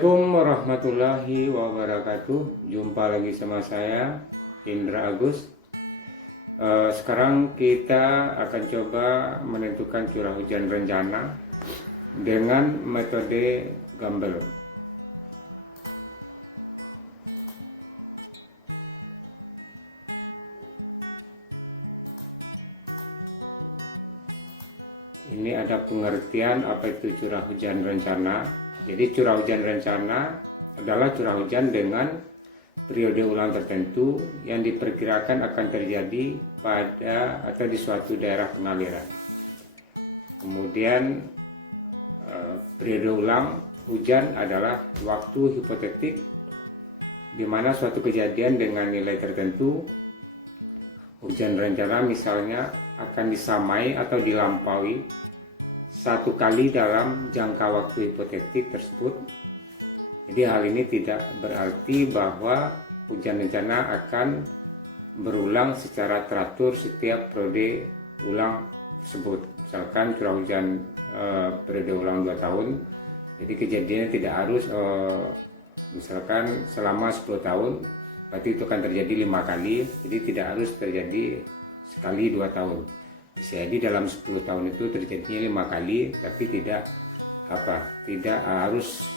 Assalamualaikum warahmatullahi wabarakatuh. Jumpa lagi sama saya, Indra Agus. Sekarang kita akan coba menentukan curah hujan rencana dengan metode Gambel. Ini ada pengertian apa itu curah hujan rencana. Jadi curah hujan rencana adalah curah hujan dengan periode ulang tertentu yang diperkirakan akan terjadi pada atau di suatu daerah pengaliran. Kemudian periode ulang hujan adalah waktu hipotetik di mana suatu kejadian dengan nilai tertentu hujan rencana misalnya akan disamai atau dilampaui satu kali dalam jangka waktu hipotetik tersebut. Jadi hal ini tidak berarti bahwa hujan rencana akan berulang secara teratur setiap periode ulang tersebut. Misalkan curah hujan periode ulang 2 tahun, jadi kejadiannya tidak harus misalkan selama 10 tahun, berarti itu akan terjadi 5 kali, jadi tidak harus terjadi sekali 2 tahun. Bisa jadi dalam 10 tahun itu terjadinya 5 kali, tapi tidak harus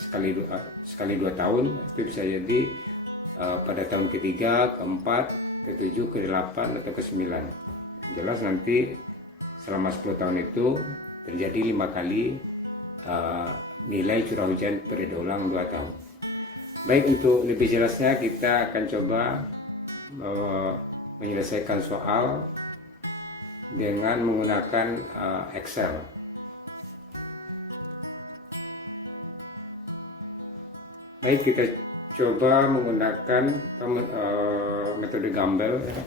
sekali 2 tahun. Itu bisa jadi pada tahun ketiga, keempat, ketujuh, ke-8 atau ke-9. Jelas nanti selama 10 tahun itu terjadi 5 kali nilai curah hujan periode ulang 2 tahun. Baik, untuk lebih jelasnya kita akan coba menyelesaikan soal dengan menggunakan Excel. Baik, kita coba menggunakan metode Gambel ya,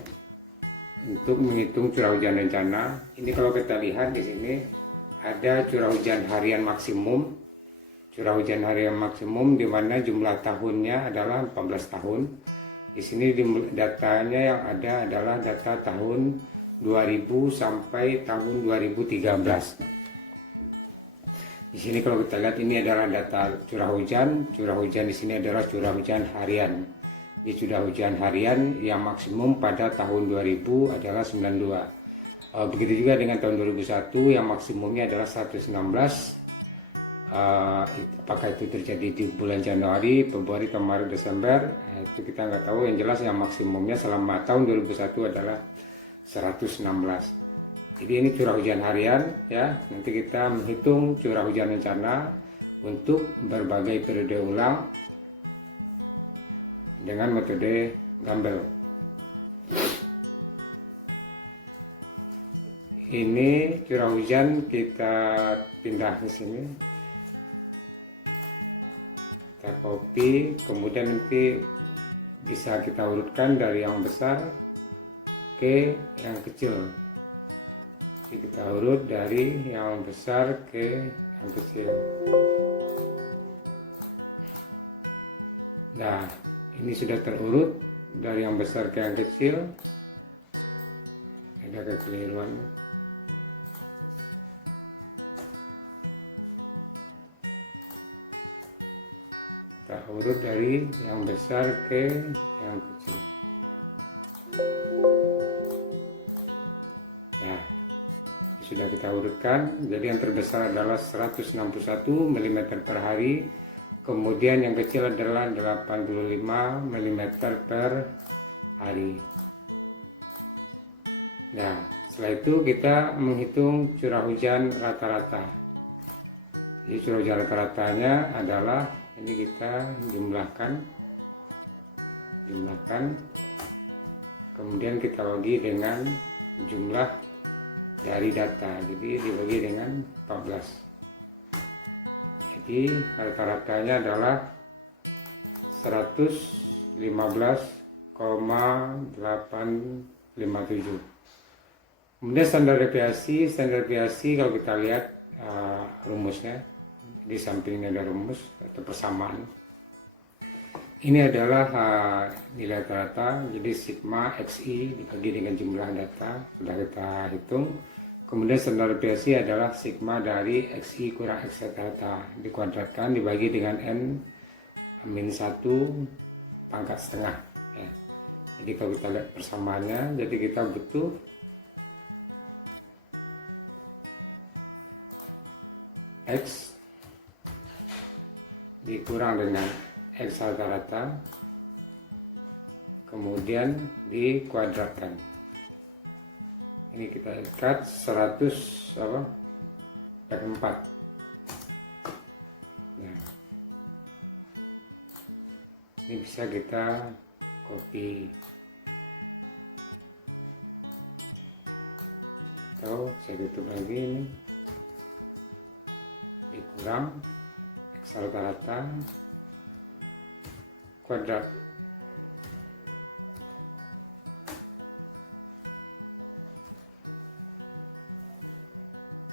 untuk menghitung curah hujan rencana. Ini kalau kita lihat di sini ada curah hujan harian maksimum. Curah hujan harian maksimum di mana jumlah tahunnya adalah 14 tahun. Di sini datanya yang ada adalah data tahun 2000 sampai tahun 2013. Di sini kalau kita lihat ini adalah data curah hujan. Curah hujan di sini adalah curah hujan harian. Di curah hujan harian yang maksimum pada tahun 2000 adalah 92. Begitu juga dengan tahun 2001 yang maksimumnya adalah 116. Apakah itu terjadi di bulan Januari, Februari, Maret, Desember, itu kita nggak tahu. Yang jelas yang maksimumnya selama tahun 2001 adalah 116. Jadi ini curah hujan harian ya. Nanti kita menghitung curah hujan rencana untuk berbagai periode ulang dengan metode Gambel. Ini curah hujan kita pindah ke sini. Kita copy, kemudian nanti bisa kita urutkan dari yang besar ke yang kecil. Jadi kita urut dari yang besar ke yang kecil. Nah, ini sudah terurut dari yang besar ke yang kecil. Ada kekeliruan. Kita urut dari yang besar ke yang kecil. Nah, sudah kita urutkan. Jadi yang terbesar adalah 161 mm per hari. Kemudian yang kecil adalah 85 mm per hari. Nah, setelah itu kita menghitung curah hujan rata-rata. Jadi curah hujan rata-ratanya adalah ini, kita jumlahkan, kemudian kita bagi dengan jumlah dari data, jadi dibagi dengan 14. Jadi rata-ratanya adalah 115,857. Kemudian standar deviasi kalau kita lihat rumusnya di samping ini ada rumus atau persamaan. Ini adalah nilai rata-rata, jadi sigma xi dibagi dengan jumlah data sudah kita hitung. Kemudian standar deviasi adalah sigma dari XI kurang X rata dikuadratkan dibagi dengan N-1 pangkat setengah. Ya. Jadi kalau kita lihat persamaannya, jadi kita butuh X dikurang dengan X rata-rata, kemudian dikuadratkan. Ini kita ikat 100 per 4. Nah, ini bisa kita copy atau saya tutup lagi ini, dikurang X rata-rata kuadrat.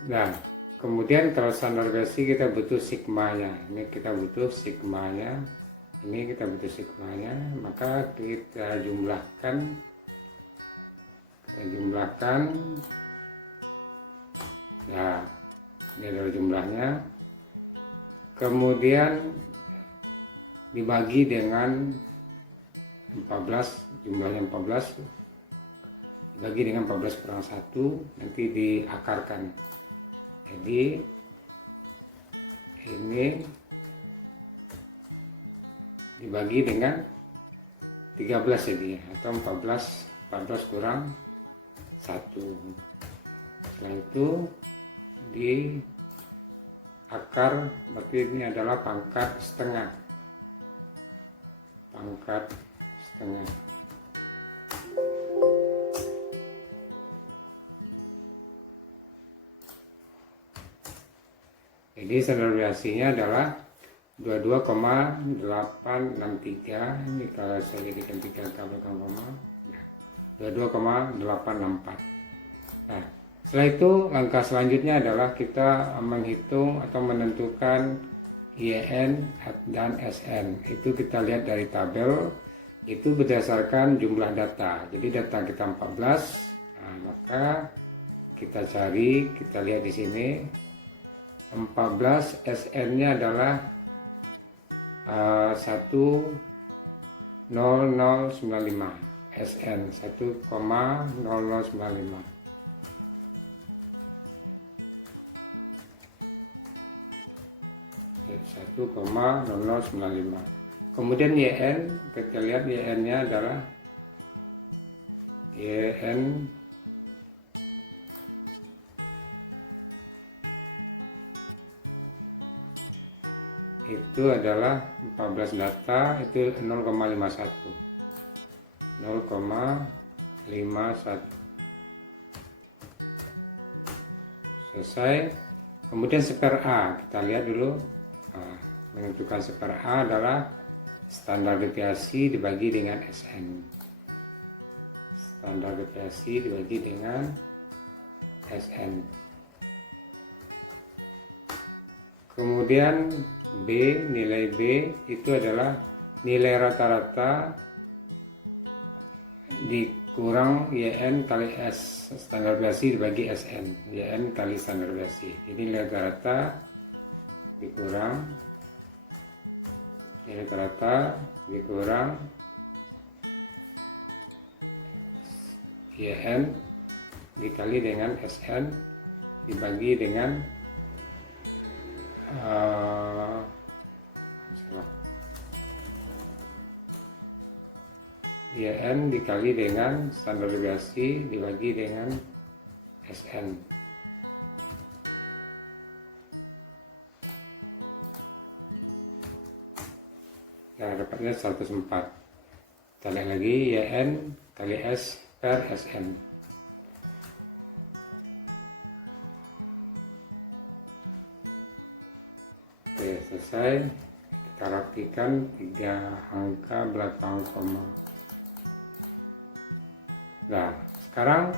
Nah, kemudian kalau standar deviasi kita butuh sigmanya. Ini kita butuh sigmanya. Ini kita butuh sigmanya. Maka kita jumlahkan. Nah, ini adalah jumlahnya. Kemudian dibagi dengan 14, jumlahnya 14. Dibagi dengan 14 kurang 1, nanti diakarkan. Jadi ini dibagi dengan 13 jadi, atau 14 kurang 1. Setelah itu diakar, berarti ini adalah pangkat setengah. Jadi standar deviasinya adalah 22,863. Ini kalau saya jadikan 3 belakang koma, 22,864. Nah, setelah itu langkah selanjutnya adalah kita menghitung atau menentukan IEN dan SN. Itu kita lihat dari tabel, itu berdasarkan jumlah data. Jadi data kita 14, nah, maka kita cari, kita lihat di sini 14, SN-nya adalah 10095, SN 1,0095. Kemudian YN, kita lihat YN-nya adalah YN itu adalah 14 data, itu 0,51. Selesai. Kemudian spare A, kita lihat dulu. Nah, menentukan spare A adalah standar deviasi dibagi dengan SN. Standar deviasi dibagi dengan SN. Kemudian B, nilai B itu adalah nilai rata-rata dikurang YN kali S, standar deviasi dibagi SN, YN kali standar deviasi. Jadi nilai rata-rata dikurang YN dikali dengan SN dibagi dengan YN dikali dengan standar deviasi dibagi dengan SN. Nah, dapatnya 104. Kita lihat lagi, YN kali S per SN. Oke, selesai. Kita rapikan 3 angka belakang koma. Nah, sekarang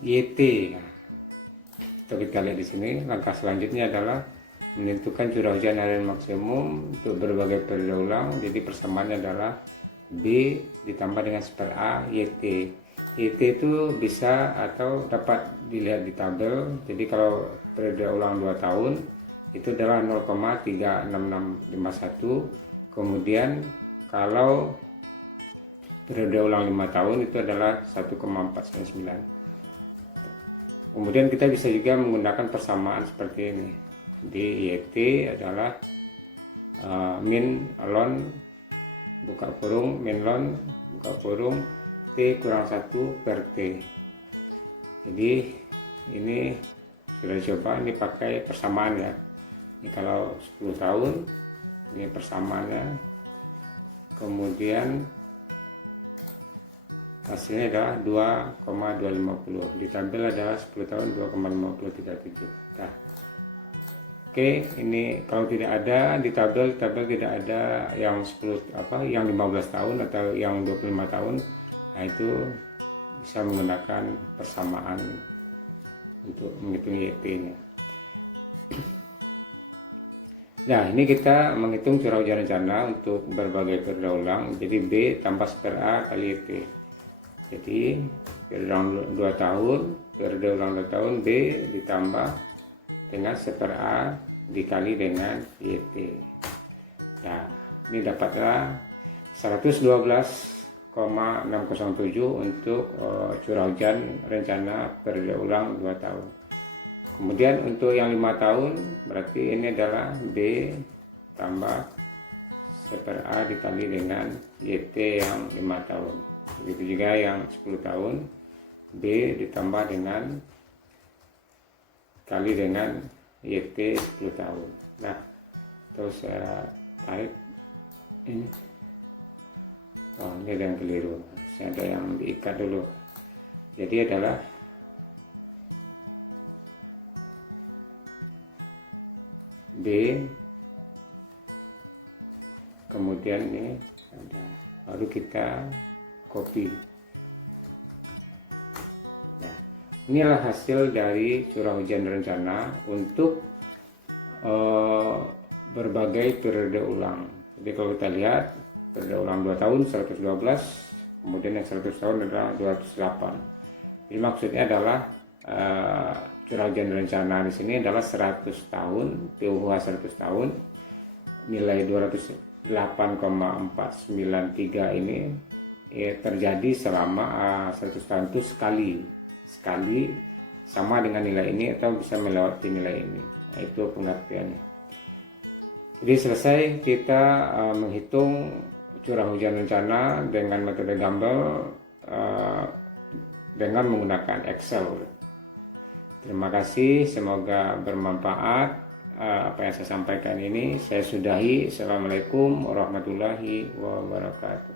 YT. Nah, kita lihat di sini. Langkah selanjutnya adalah menentukan curah hujan harian maksimum untuk berbagai periode ulang. Jadi persamaannya adalah B ditambah dengan spare A YT. YT itu bisa atau dapat dilihat di tabel. Jadi kalau periode ulang 2 tahun itu adalah 0,36651. Kemudian kalau periode ulang 5 tahun itu adalah 1,499. Kemudian kita bisa juga menggunakan persamaan seperti ini. Di YT adalah min lon buka kurung min lon buka kurung T kurang 1 per T. Jadi ini sudah coba, ini pakai persamaan ya. Ini kalau 10 tahun ini persamaannya. Kemudian hasilnya adalah 2,250. Di tabel adalah 10 tahun 2,5037. Nah, oke, ini kalau tidak ada di tabel tidak ada yang 15 tahun atau yang 25 tahun. Nah, itu bisa menggunakan persamaan untuk menghitung YT-nya. Nah, ini kita menghitung curah hujan rencana untuk berbagai periode ulang. Jadi B tambah seper A kali YT. Jadi periode ulang 2 tahun, periode ulang 2 tahun B ditambah dengan seper A dikali dengan YT. Nah, ini dapatlah 112,607 untuk curah hujan rencana periode ulang 2 tahun. Kemudian untuk yang 5 tahun berarti ini adalah B tambah seper A dikali dengan YT yang 5 tahun. Begitu juga yang 10 tahun B ditambah dengan kali dengan YT 10 tahun. Nah, terus saya tarik ini. Oh, ini ada yang keliru. Saya ada yang diikat dulu. Jadi adalah B, kemudian ini ada, baru kita copy. Nah, inilah hasil dari curah hujan rencana untuk berbagai periode ulang. Jadi kalau kita lihat periode ulang 2 tahun 112, kemudian yang 100 tahun adalah 208. Jadi maksudnya adalah curah hujan rencana di sini adalah 100 tahun, PUH 100 tahun, nilai 208,493 ini terjadi selama 100 tahun itu sekali sama dengan nilai ini atau bisa melewati nilai ini. Nah, itu pengertiannya. Jadi selesai kita menghitung curah hujan rencana dengan metode Gumbel dengan menggunakan Excel. Terima kasih, semoga bermanfaat apa yang saya sampaikan ini. Saya sudahi. Assalamualaikum warahmatullahi wabarakatuh.